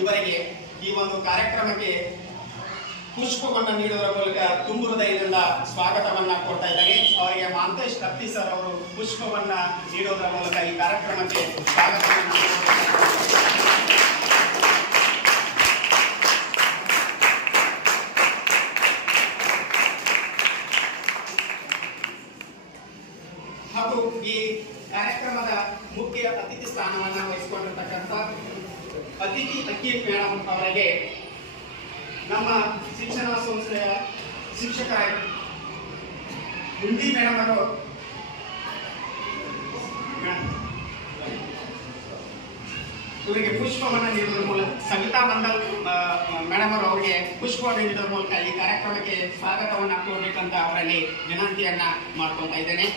ಇವರಿಗೆ ಈ ಒಂದು ಕಾರ್ಯಕ್ರಮಕ್ಕೆ ಪುಷ್ಪವನ್ನು ನೀಡುವುದರ ಮೂಲಕ ತುಂಬು ಹೃದಯದಿಂದ ಸ್ವಾಗತವನ್ನ ಕೊಡ್ತಾ ಇದ್ದಾರೆ. ಅವರಿಗೆ ಮಾಂತೇಶ್ ಕತ್ತಿ ಸರ್ ಅವರು ಪುಷ್ಪವನ್ನ ನೀಡುವುದರ ಮೂಲಕ ಈ ಕಾರ್ಯಕ್ರಮಕ್ಕೆ ಸ್ವಾಗತವನ್ನು ಹಾಗೂ ಈ ಕಾರ್ಯಕ್ರಮದ ಮುಖ್ಯ ಅತಿಥಿ ಸ್ಥಾನವನ್ನು ವಹಿಸಿಕೊಂಡಿರ್ತಕ್ಕಂಥ ಅತಿಥಿ ಅಖಿಲ್ ಮೇಡಮ್ ಅವರಿಗೆ ನಮ್ಮ ಶಿಕ್ಷಣ ಸಂಸ್ಥೆಯ ಶಿಕ್ಷಕ ಗುಂಡಿ ಮೇಡಮ್ ಅವರು ಇವರಿಗೆ ಪುಷ್ಪವನ್ನು ನೀಡುವ ಮೂಲಕ ಸವಿತಾ ಮಂಡಲ್ ಮೇಡಮ್ ಅವರು ಅವರಿಗೆ ಪುಷ್ಪವನ್ನು ನೀಡುವ ಮೂಲಕ ಈ ಕಾರ್ಯಕ್ರಮಕ್ಕೆ ಸ್ವಾಗತವನ್ನು ಕೋರಬೇಕಂತ ಅವರಲ್ಲಿ ವಿನಂತಿಯನ್ನ ಮಾಡ್ಕೊತಾ ಇದ್ದೇನೆ.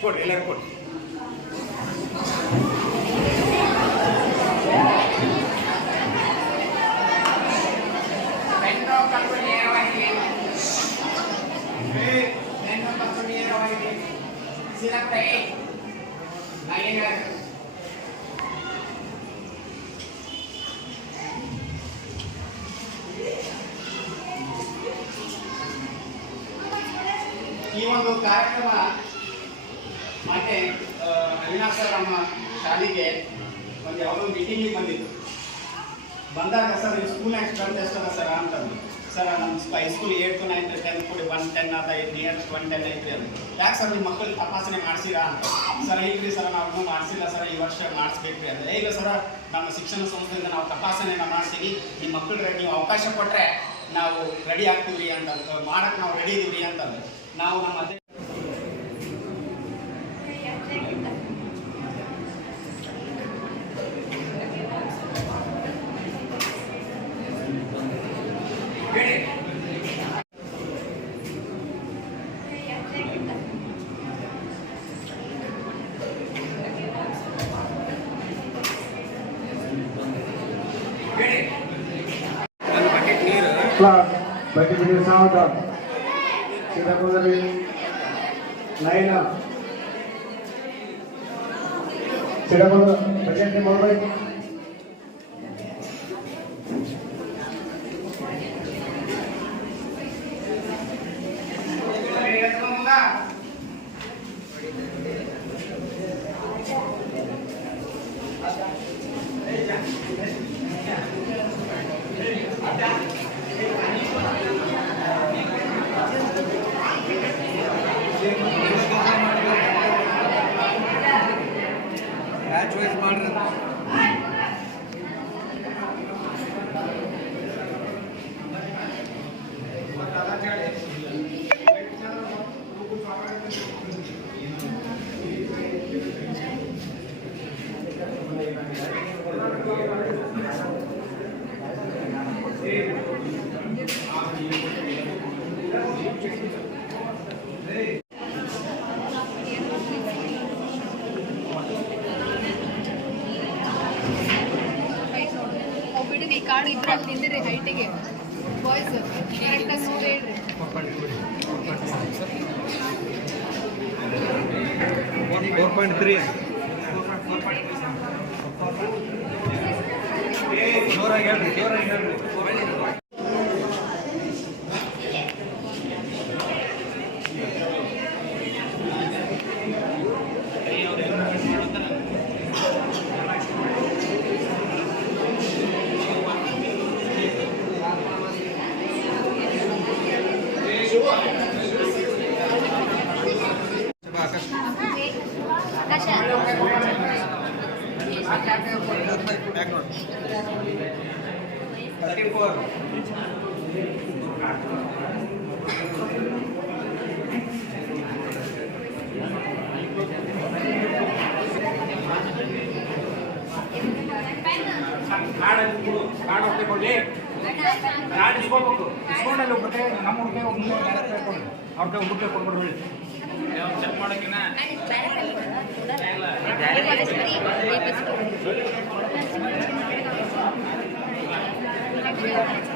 ಕೊಡಿ ಎಲ್ಲರೂ ಕೊಡಿ. ಈ ಒಂದು ಕಾರ್ಯಕ್ರಮ ಮತ್ತೆ ಅವಿನಾಶ್ ಸರ್ ನಮ್ಮ ಶಾಲೆಗೆ ಒಂದು ಯಾವುದೋ ಮೀಟಿಂಗಿಗೆ ಬಂದಿತ್ತು. ಬಂದಾಗ ಸರ್ ನೀವು ಸ್ಕೂಲ್ ಸ್ಟ್ರೆಂತ್ ಎಷ್ಟದ ಸರ್ ಅಂತಂದು. ಸರ್ ನಮ್ಮ ಹೈಸ್ಕೂಲ್ 8th 9th 10th ಕೂಡಿ 110 ಅದ ನಿಯರೆಸ್ಟ್ 110 ಐತ್ರಿ ಅದು. ಯಾಕೆ ಸರ್ ನಿಮ್ಮ ಮಕ್ಕಳಿಗೆ ತಪಾಸಣೆ ಮಾಡಿಸಿರಾ ಅಂತ. ಸರ್ ಇಲ್ರಿ ಸರ್ ನಾವು ಇನ್ನೂ ಮಾಡಿಸಿಲ್ಲ ಸರ್, ಈ ವರ್ಷ ಮಾಡಿಸ್ಬೇಕ್ರಿ ಅಂದರೆ ಇಲ್ಲ ಸರ್ ನಮ್ಮ ಶಿಕ್ಷಣ ಸಂಸ್ಥೆಯಿಂದ ನಾವು ತಪಾಸಣೆನ ಮಾಡ್ತೀವಿ, ನಿಮ್ಮ ಮಕ್ಕಳಿಗೆ ನೀವು ಅವಕಾಶ ಕೊಟ್ಟರೆ ನಾವು ರೆಡಿ ಆಗ್ತೀವಿ ಅಂತ ಮಾಡಕ್ಕೆ ನಾವು ರೆಡಿ ಇದೀವಿ ಅಂತಂದ್ರೆ ನಾವು ನಮ್ಮ ಅದೇ bagi video sahabat tidak mengenai lainnya tidak mengenai bagian yang baik. choice ಮಾಡ್ರಿ. ಕಾರ್ಡ್ ಇಬ್ಬರಲ್ಲಿ ನಿಂದಿರಿ ಹೈಟಿಗೆ ಬಾಯ್ಸ್ ಕರೆಕ್ಟಾಗಿ ಹೇಳ್ರಿ. 4.3 ಜೋರಾಗಿ ಹೇಳ್ರಿ, ಜೋರಾಗಿ ಹೇಳ್ರಿ. ಇಸ್ಕೋಬೇಕು, ಇಸ್ಕೊಂಡಲ್ಲಿ ಒಬ್ಬಕ್ಕೆ ನಮ್ಮ ಹುಡುಗ ಒಬ್ಬನೇ ಅವ್ರಿಗೆ ಒಬ್ಬಕ್ಕೆ ಕೊಡ್ಬಾರ್ದು. ಚೆಕ್ ಮಾಡೋಕಿನ Thank you.